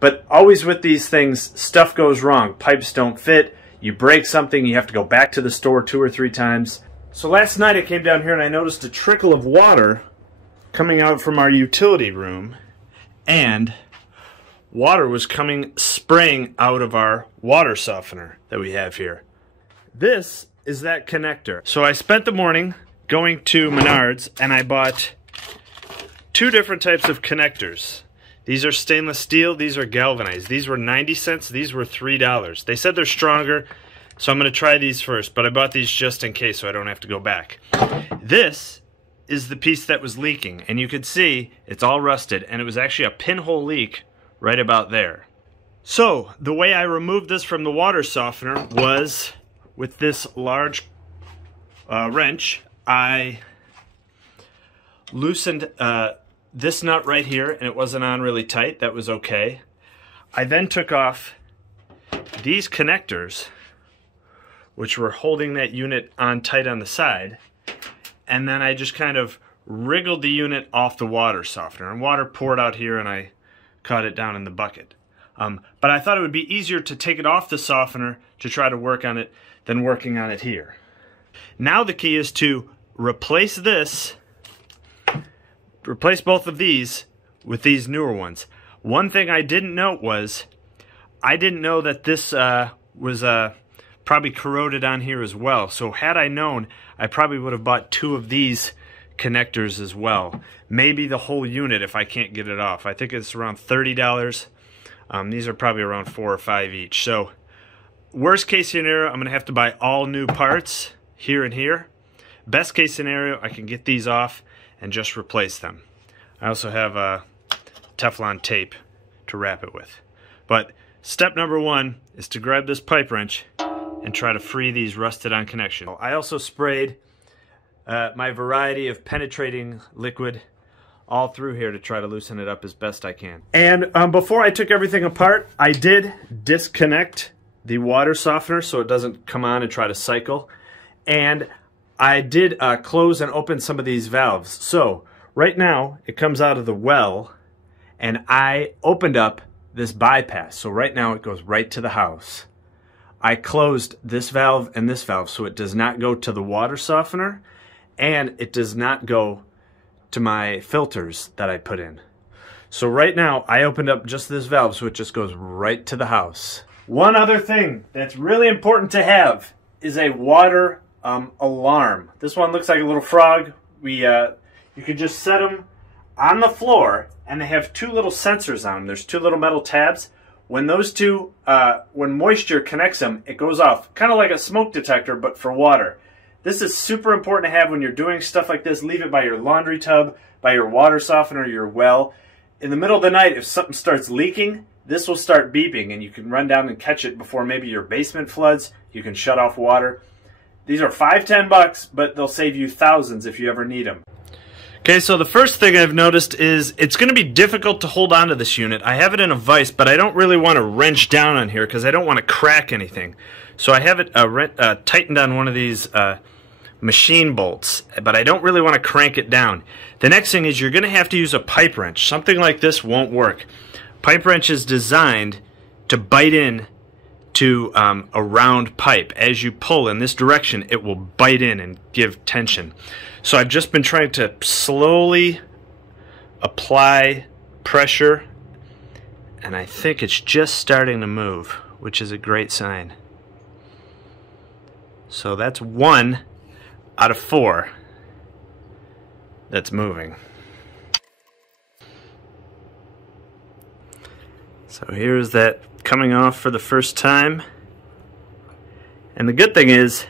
But always with these things, stuff goes wrong. Pipes don't fit, you break something, you have to go back to the store 2 or 3 times. So last night I came down here and I noticed a trickle of water coming out from our utility room, and water was spraying out of our water softener that we have here. This is that connector. So I spent the morning going to Menards and I bought 2 different types of connectors. These are stainless steel, these are galvanized. These were 90 cents, these were $3. They said they're stronger, so I'm going to try these first, but I bought these just in case so I don't have to go back. This is the piece that was leaking, and you can see it's all rusted, and it was actually a pinhole leak right about there. So the way I removed this from the water softener was with this large wrench. I loosened this nut right here, and it wasn't on really tight. That was okay. I then took off these connectors, which were holding that unit on tight on the side, and then I just kind of wriggled the unit off the water softener, and water poured out here and I caught it down in the bucket. But I thought it would be easier to take it off the softener to try to work on it than working on it here. Now the key is to replace this, replace both of these with these newer ones. One thing I didn't note was, I didn't know that this was probably corroded on here as well. So had I known, I probably would have bought 2 of these connectors as well. Maybe the whole unit if I can't get it off. I think it's around $30. These are probably around 4 or 5 each. So worst case scenario, I'm going to have to buy all new parts here and here. Best case scenario, I can get these off and just replace them. I also have Teflon tape to wrap it with. But step number 1 is to grab this pipe wrench and try to free these rusted on connections. I also sprayed my variety of penetrating liquid all through here to try to loosen it up as best I can. And before I took everything apart, I did disconnect the water softener so it doesn't come on and try to cycle. And I did close and open some of these valves. So right now it comes out of the well, and I opened up this bypass. So right now it goes right to the house. I closed this valve and this valve so it does not go to the water softener, and it does not go to my filters that I put in. So right now I opened up just this valve so it just goes right to the house. One other thing that's really important to have is a water alarm. This one looks like a little frog. You can just set them on the floor, and they have 2 little sensors on them. There's 2 little metal tabs. When those 2, when moisture connects them, it goes off. Kind of like a smoke detector, but for water. This is super important to have when you're doing stuff like this. Leave it by your laundry tub, by your water softener, your well. In the middle of the night, if something starts leaking, this will start beeping, and you can run down and catch it before maybe your basement floods. You can shut off water. These are $5–10 bucks, but they'll save you thousands if you ever need them. Okay, so the first thing I've noticed is it's going to be difficult to hold on to this unit. I have it in a vise, but I don't really want to wrench down on here because I don't want to crack anything. So I have it tightened on one of these machine bolts, but I don't really want to crank it down. The next thing is you're going to have to use a pipe wrench. Something like this won't work. Pipe wrench is designed to bite in to a round pipe. As you pull in this direction, it will bite in and give tension. So I've just been trying to slowly apply pressure, and I think it's just starting to move, which is a great sign. So that's 1 out of 4 that's moving. So here's that coming off for the first time. And the good thing is,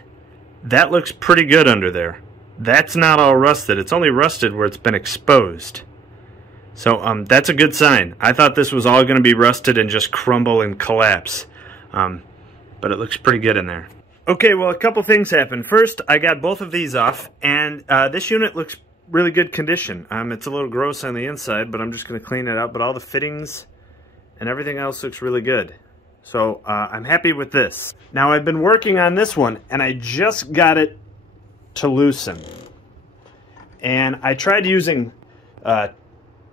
that looks pretty good under there. That's not all rusted. It's only rusted where it's been exposed. So that's a good sign. I thought this was all going to be rusted and just crumble and collapse. But it looks pretty good in there. Okay, well, a couple things happened. First, I got both of these off, and this unit looks really good condition. It's a little gross on the inside, but I'm just going to clean it up. But all the fittings and everything else looks really good. So I'm happy with this. Now, I've been working on this one, and I just got it to loosen. And I tried using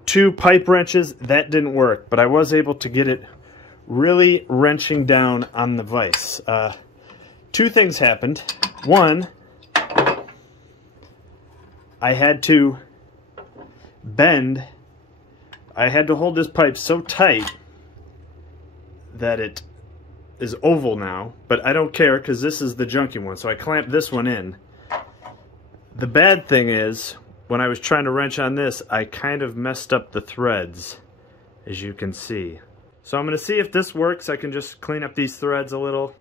2 pipe wrenches. That didn't work, but I was able to get it really wrenching down on the vise. 2 things happened. One, I had to hold this pipe so tight that it is oval now, but I don't care because this is the junky one, so I clamped this one in. The bad thing is, when I was trying to wrench on this, I kind of messed up the threads, as you can see. So I'm going to see if this works. I can just clean up these threads a little.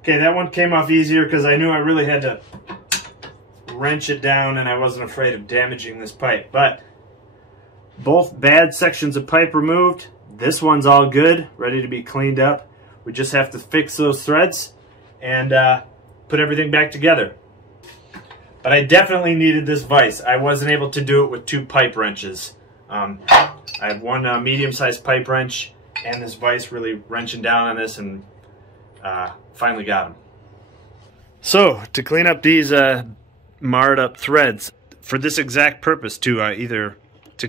Okay, that one came off easier because I knew I really had to wrench it down and I wasn't afraid of damaging this pipe. But both bad sections of pipe removed. This one's all good, ready to be cleaned up. We just have to fix those threads and put everything back together. But I definitely needed this vise. I wasn't able to do it with 2 pipe wrenches. I have one medium-sized pipe wrench and this vise really wrenching down on this, and finally got them. So to clean up these marred up threads, for this exact purpose, to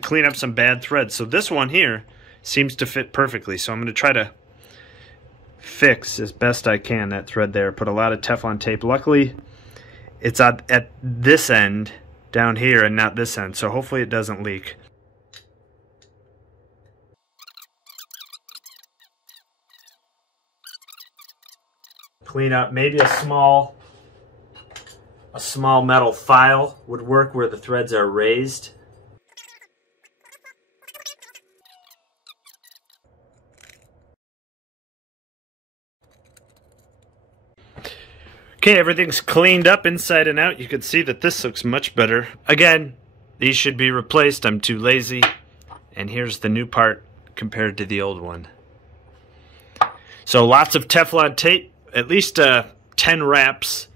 clean up some bad threads. So this one here seems to fit perfectly, so I'm going to try to fix as best I can that thread there. Put a lot of Teflon tape. Luckily it's at this end down here and not this end, so hopefully it doesn't leak. Clean up. Maybe a small metal file would work where the threads are raised. Okay, everything's cleaned up inside and out. You can see that this looks much better. Again, these should be replaced. I'm too lazy. And here's the new part compared to the old one. So lots of Teflon tape, at least 10 wraps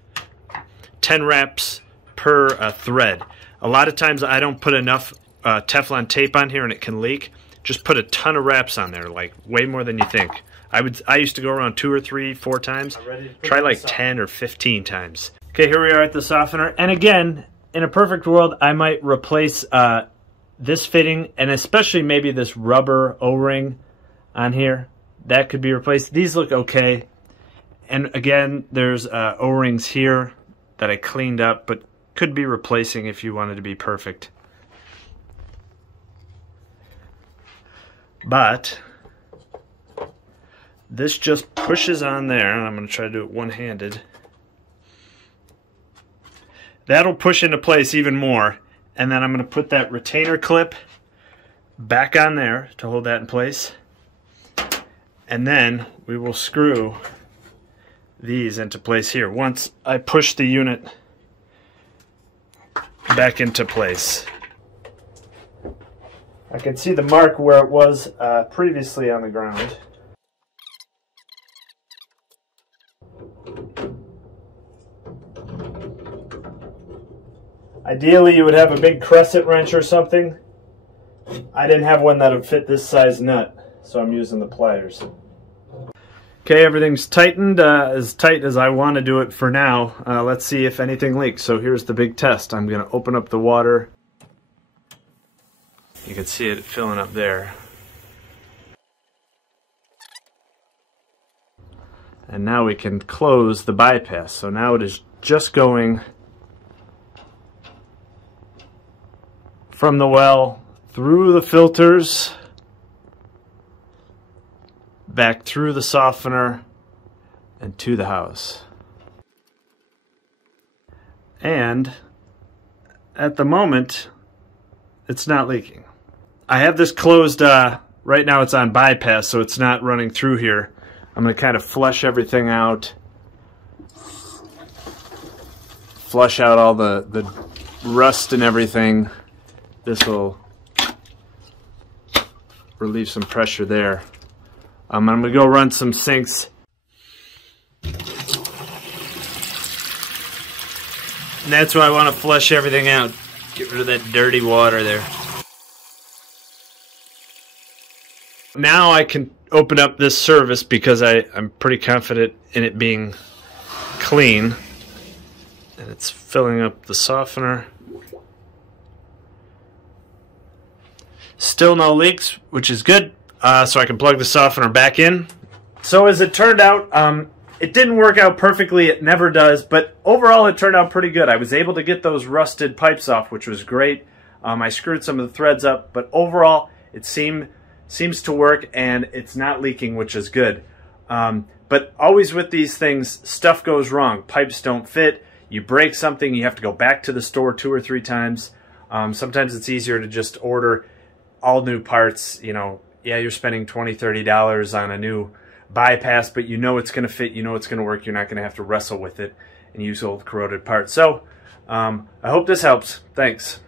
per thread. A lot of times I don't put enough Teflon tape on here and it can leak. Just put a ton of wraps on there, like way more than you think. I used to go around 2 or 3, 4 times. Try like 10 or 15 times. Okay, here we are at the softener. And again, in a perfect world, I might replace this fitting, and especially maybe this rubber O-ring on here. That could be replaced. These look okay. And again, there's O-rings here that I cleaned up, but could be replacing if you wanted to be perfect. But this just pushes on there, and I'm going to try to do it one-handed. That'll push into place even more, and then I'm going to put that retainer clip back on there to hold that in place, and then we will screw these into place here once I push the unit back into place. I can see the mark where it was previously on the ground. Ideally, you would have a big crescent wrench or something. I didn't have one that would fit this size nut, so I'm using the pliers. Okay, everything's tightened as tight as I want to do it for now. Let's see if anything leaks. So here's the big test. I'm going to open up the water. You can see it filling up there. And now we can close the bypass. So now it is just going from the well through the filters, back through the softener, and to the house. And at the moment, it's not leaking. I have this closed, right now it's on bypass, so it's not running through here. I'm going to kind of flush everything out. Flush out all the rust and everything. This will relieve some pressure there. I'm going to go run some sinks. And that's why I want to flush everything out. Get rid of that dirty water there. Now I can open up this service because I'm pretty confident in it being clean. And it's filling up the softener. Still no leaks, which is good. So I can plug the softener back in. So as it turned out, it didn't work out perfectly. It never does. But overall, it turned out pretty good. I was able to get those rusted pipes off, which was great. I screwed some of the threads up. But overall, it seems to work, and it's not leaking, which is good. But always with these things, stuff goes wrong. Pipes don't fit. You break something, you have to go back to the store 2 or 3 times. Sometimes it's easier to just order all new parts. You know, yeah, you're spending $20, $30 on a new bypass, but you know it's going to fit, you know it's going to work. You're not going to have to wrestle with it and use old corroded parts. So I hope this helps. Thanks.